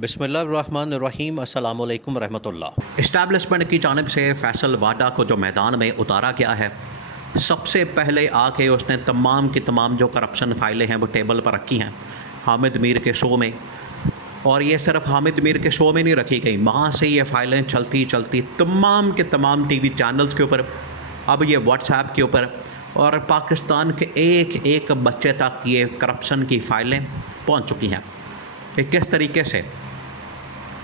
बिस्मिल्लाहिर्रहमानिर्रहीम अस्सलामु अलैकुम रहमतुल्लाह। इस्टेब्लिशमेंट की जानिब से फैसल वाडा को जो मैदान में उतारा गया है, सबसे पहले आके उसने तमाम की तमाम जो करप्शन फाइलें हैं वो टेबल पर रखी हैं हामिद मीर के शो में। और ये सिर्फ हामिद मीर के शो में नहीं रखी गई, वहाँ से ये फ़ाइलें चलती चलती तमाम के तमाम टीवी चैनल्स के ऊपर, अब ये व्हाट्सएप के ऊपर, और पाकिस्तान के एक एक बच्चे तक ये करप्शन की फ़ाइलें पहुँच चुकी हैं कि किस तरीके से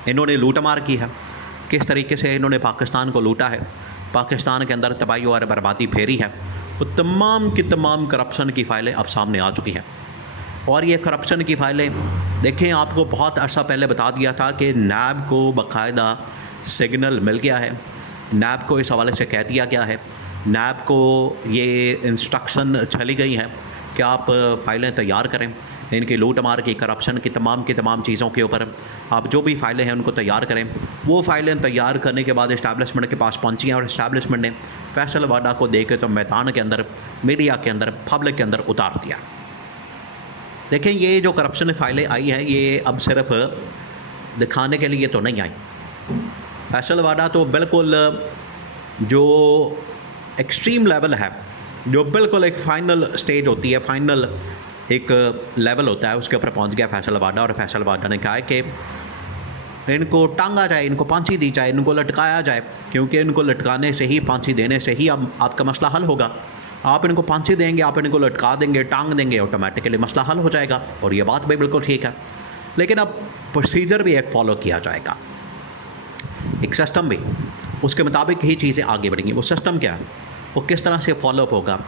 इन्होंने लूटमार की है, किस तरीके से इन्होंने पाकिस्तान को लूटा है, पाकिस्तान के अंदर तबाही और बर्बादी फेरी है। तो तमाम की तमाम करप्शन की फ़ाइलें अब सामने आ चुकी हैं। और ये करप्शन की फ़ाइलें देखें, आपको बहुत अर्सा पहले बता दिया था कि नैब को बाकायदा सिग्नल मिल गया है, नैब को इस हवाले से कह दिया गया है, नैब को ये इंस्ट्रक्शन चली गई है कि आप फ़ाइलें तैयार करें, इनकी लूट मार की करप्शन की तमाम चीज़ों के ऊपर आप जो भी फ़ाइलें हैं उनको तैयार करें। वो फ़ाइलें तैयार करने के बाद इस्टेब्लिशमेंट के पास पहुंची हैं और इस्टेब्लिशमेंट ने फैसल वाडा को दे के तो मैदान के अंदर, मीडिया के अंदर, पब्लिक के अंदर उतार दिया। देखें, ये जो करप्शन फ़ाइलें आई हैं ये अब सिर्फ दिखाने के लिए तो नहीं आई। फैसल वाडा तो बिल्कुल जो एक्सट्रीम लेवल है, जो बिल्कुल एक फ़ाइनल स्टेज होती है, फ़ाइनल एक लेवल होता है, उसके ऊपर पहुंच गया फैसल वाडा। और फैसल वाडा ने कहा है कि इनको टांगा जाए, इनको फांसी दी जाए, इनको लटकाया जाए, क्योंकि इनको लटकाने से ही, फांसी देने से ही अब आपका मसला हल होगा। आप इनको फांसी देंगे, आप इनको लटका देंगे, टांग देंगे, ऑटोमेटिकली मसला हल हो जाएगा। और ये बात भी बिल्कुल ठीक है, लेकिन अब प्रोसीजर भी एक फ़ॉलो किया जाएगा, एक सिस्टम भी, उसके मुताबिक ही चीज़ें आगे बढ़ेंगी। वो सिस्टम क्या है, वो किस तरह से फॉलोअप होगा,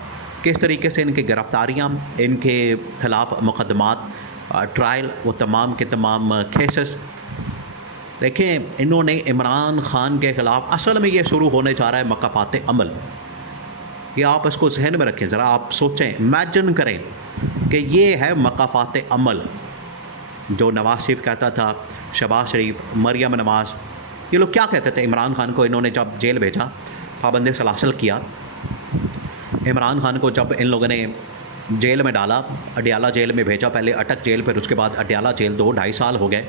किस तरीके से इनकी गिरफ़्तारियाँ, इनके ख़िलाफ़ मुक़दमात, ट्रायल, वो तमाम के तमाम केसेस। देखें, इन्होंने इमरान ख़ान के ख़िलाफ़, असल में ये शुरू होने जा रहा है मकाफ़ात अमल। कि आप इसको जहन में रखें, ज़रा आप सोचें, इमेजिन करें कि ये है मकाफ़ात अमल जो नवाज़ शरीफ कहता था, शहबाज शरीफ, मरियम नवाज़, ये लोग क्या कहते थे इमरान ख़ान को। इन्होंने जब जेल भेजा, पाबंद सलासल किया, इमरान ख़ान को जब इन लोगों ने जेल में डाला, अडियाला जेल में भेजा, पहले अटक जेल, फिर उसके बाद अडियाला जेल, 2-2.5 साल हो गए।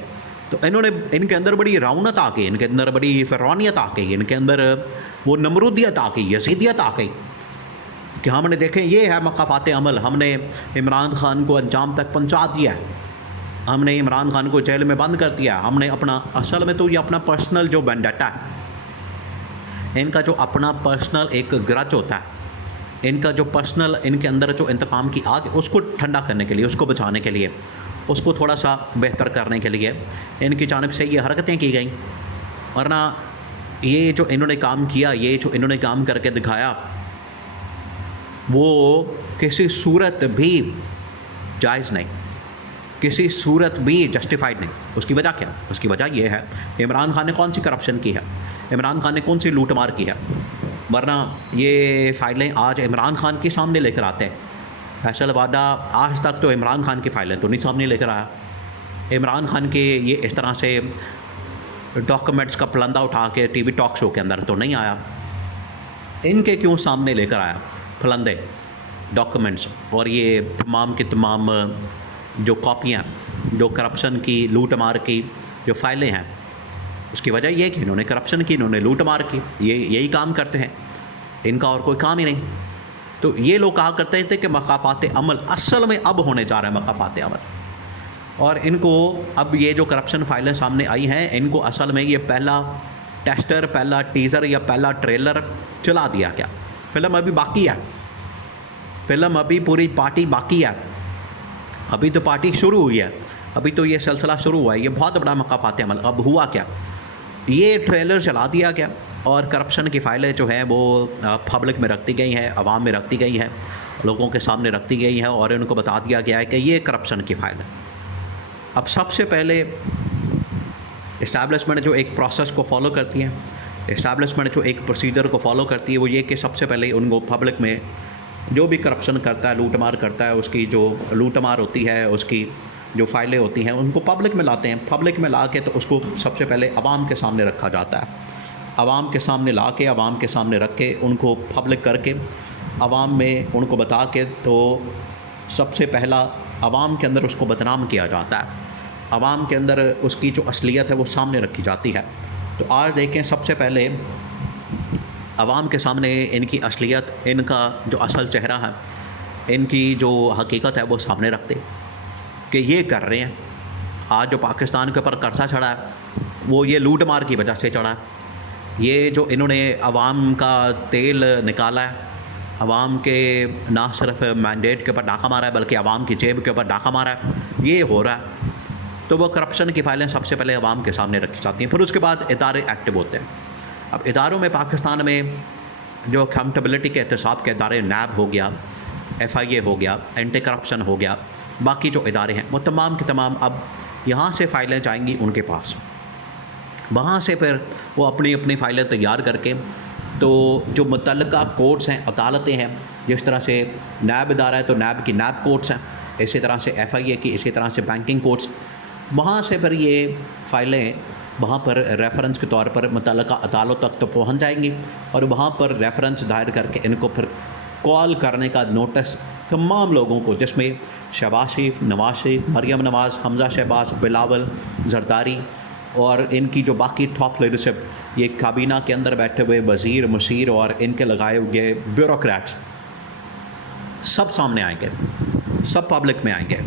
तो इन्होंने, इनके अंदर बड़ी रौनत आ गई, इनके अंदर बड़ी फ़िरौनियत आ गई, इनके अंदर वो नमरूदियत आ गई, यज़ीदियत आ गई कि हमने देखें ये है मकाफ़ात अमल, हमने इमरान ख़ान को अंजाम तक पहुँचा दिया है, हमने इमरान ख़ान को जेल में बंद कर दिया, हमने अपना, असल में तो ये अपना पर्सनल जो वेंडेटा है, इनका जो अपना पर्सनल एक ग्रज होता है, इनका जो पर्सनल, इनके अंदर जो इंतकाम की आग, उसको ठंडा करने के लिए, उसको बचाने के लिए, उसको थोड़ा सा बेहतर करने के लिए इनकी जानिब से ये हरकतें की गई। वरना ये जो इन्होंने काम किया, ये जो इन्होंने काम करके दिखाया, वो किसी सूरत भी जायज़ नहीं, किसी सूरत भी जस्टिफाइड नहीं। उसकी वजह क्या? उसकी वजह यह है, इमरान ख़ान ने कौन सी करप्शन की है, इमरान ख़ान ने कौन सी लूट मार की है। वरना ये फ़ाइलें आज इमरान ख़ान के सामने लेकर आते हैं। फैसल वाडा आज तक तो इमरान ख़ान की फ़ाइलें तो नहीं सामने लेकर आया, इमरान ख़ान के ये इस तरह से डॉक्यूमेंट्स का पलंदा उठा के टीवी टॉक शो के अंदर तो नहीं आया। इनके क्यों सामने लेकर आया फलंदे डॉक्यूमेंट्स और ये तमाम की तमाम जो कॉपियाँ, जो करप्शन की, लूट मार की जो फ़ाइलें हैं, उसकी वजह यह है कि इन्होंने करप्शन की, इन्होंने लूट मार की, ये यही काम करते हैं, इनका और कोई काम ही नहीं। तो ये लोग कहा करते थे कि मकाफ़ात अमल, असल में अब होने जा रहा है मकाफ़ात अमल। और इनको अब ये जो करप्शन फाइलें सामने आई हैं, इनको असल में ये पहला टेस्टर, पहला टीज़र या पहला ट्रेलर चला दिया गया। फ़िल्म अभी बाकी है, फ़िल्म अभी पूरी पार्टी बाकी है, अभी तो पार्टी शुरू हुई है, अभी तो ये सिलसिला शुरू हुआ है। ये बहुत बड़ा मकाफ़ात अमल। अब हुआ क्या, ये ट्रेलर चला दिया गया और करप्शन की फ़ाइलें जो हैं वो पब्लिक में रख दी गई हैं, आवाम में रख दी गई हैं, लोगों के सामने रख दी गई हैं और इनको बता दिया गया है कि ये करप्शन की फ़ाइल है। अब सबसे पहले इस्टेब्लिशमेंट जो एक प्रोसेस को फॉलो करती है, इस्टेब्लिशमेंट जो एक प्रोसीजर को फॉलो करती है, वो ये कि सबसे पहले उनको पब्लिक में जो भी करप्शन करता है, लूटमार करता है, उसकी जो लूटमार होती है, उसकी जो फ़ाइलें होती हैं, उनको पब्लिक में लाते हैं। पब्लिक में ला के तो उसको सबसे पहले आवाम के सामने रखा जाता है, आवाम के सामने ला के, आवाम के सामने रख के, उनको पब्लिक करके, आवाम में उनको बता के, तो सबसे पहला आवाम के अंदर उसको बदनाम किया जाता है आवाम के अंदर उसकी जो असलियत है वो सामने रखी जाती है। तो आज देखें, सबसे पहले आवाम के सामने इनकी असलियत, इनका जो असल चेहरा है, इनकी जो हकीकत है वो सामने रखते कि ये कर रहे हैं। आज जो पाकिस्तान के ऊपर कर्जा चढ़ा है वो ये लूट मार की वजह से चढ़ा है। ये जो इन्होंने आवाम का तेल निकाला है, आवाम के ना सिर्फ मैंडेट के ऊपर डाका मारा है बल्कि आवाम की जेब के ऊपर डाका मारा है, ये हो रहा है। तो वो करप्शन की फाइलें सबसे पहले आवाम के सामने रखी जाती हैं, फिर उसके बाद इदारे एक्टिव होते हैं। अब इदारों में पाकिस्तान में जो अकाउंटेबिलिटी के एहतसाब के इदारे, नैब हो गया, FIA हो गया, एंटी करप्शन हो गया, बाकी जो इदारे हैं वो तमाम की तमाम अब यहाँ से फ़ाइलें जाएंगी उनके पास। वहाँ से फिर वो अपनी अपनी फ़ाइलें तैयार करके, तो जो मुतल्लिका कोर्ट्स हैं, अदालतें हैं, जिस तरह से नैब इदारा है तो नैब की नैब कोर्ट्स हैं, इसी तरह से FIA की, इसी तरह से बैंकिंग कोर्ट्स, वहाँ से फिर ये फ़ाइलें वहाँ पर रेफरेंस के तौर पर मुतल्लिका अदालत तक तो पहुँच जाएंगी और वहाँ पर रेफरेंस दायर करके इनको फिर कॉल करने का नोटिस तमाम लोगों को, जिसमें शहबाज शरीफ, नवाज शरीफ, मरियम नवाज़, हमज़ा शहबाज, बिलावल, जरदारी और इनकी जो बाकी टॉप लीडरशिप, ये काबीना के अंदर बैठे हुए वज़ीर, मुशीर और इनके लगाए हुए ब्यूरोक्रेट्स, सब सामने आएंगे, सब पब्लिक में आएंगे,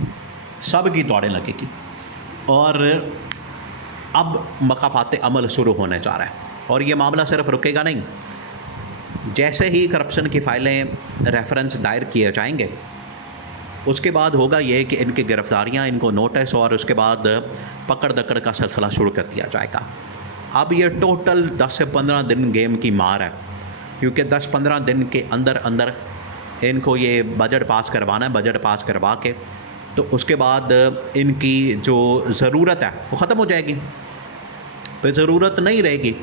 सब की दौड़ें लगेगी और अब मकाफात अमल शुरू होने जा रहा है। और ये मामला सिर्फ रुकेगा नहीं, जैसे ही करप्शन की फ़ाइलें रेफरेंस दायर किए जाएंगे उसके बाद होगा ये कि इनकी गिरफ़्तारियाँ, इनको नोटिस और उसके बाद पकड़ दकड़ का सिलसिला शुरू कर दिया जाएगा। अब ये टोटल 10 से 15 दिन गेम की मार है, क्योंकि 10-15 दिन के अंदर अंदर इनको ये बजट पास करवाना है। बजट पास करवा के तो उसके बाद इनकी जो ज़रूरत है वो ख़त्म हो जाएगी, फिर ज़रूरत नहीं रहेगी।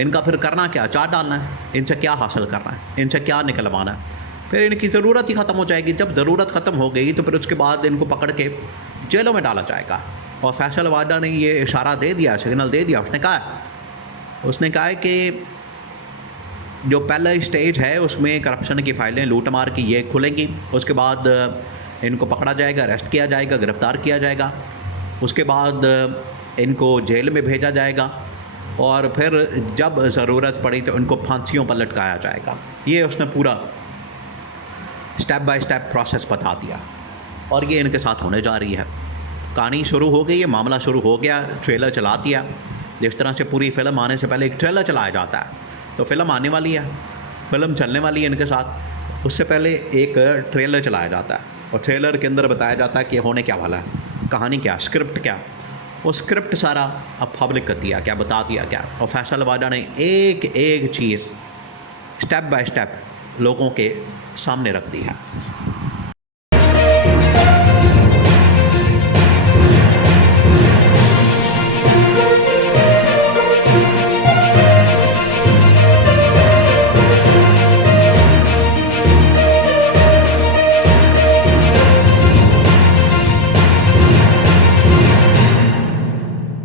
इनका फिर करना क्या, चार्ट डालना है, इनसे क्या हासिल करना है, इनसे क्या निकलवाना है, फिर इनकी ज़रूरत ही ख़त्म हो जाएगी। जब ज़रूरत ख़त्म हो गई तो फिर उसके बाद इनको पकड़ के जेलों में डाला जाएगा। और फैसल वादा ने ये इशारा दे दिया, सिग्नल दे दिया, उसने कहा है कि जो पहला स्टेज है उसमें करप्शन की फ़ाइलें, लूट मार की, ये खुलेंगी। उसके बाद इनको पकड़ा जाएगा, अरेस्ट किया जाएगा, गिरफ़्तार किया जाएगा, उसके बाद इनको जेल में भेजा जाएगा और फिर जब ज़रूरत पड़ी तो इनको फांसियों पर लटकाया जाएगा। ये उसने पूरा स्टेप बाय स्टेप प्रोसेस बता दिया और ये इनके साथ होने जा रही है। कहानी शुरू हो गई है, मामला शुरू हो गया, ट्रेलर चला दिया। जिस तरह से पूरी फ़िल्म आने से पहले एक ट्रेलर चलाया जाता है, तो फ़िल्म आने वाली है, फ़िल्म चलने वाली है इनके साथ, उससे पहले एक ट्रेलर चलाया जाता है और ट्रेलर के अंदर बताया जाता है कि होने क्या वाला है, कहानी क्या, स्क्रिप्ट क्या। वो स्क्रिप्ट सारा अब पब्लिक कर दिया क्या, बता दिया क्या। और फैसल वादा ने एक एक चीज़ स्टेप बाय स्टेप लोगों के सामने रख दी है।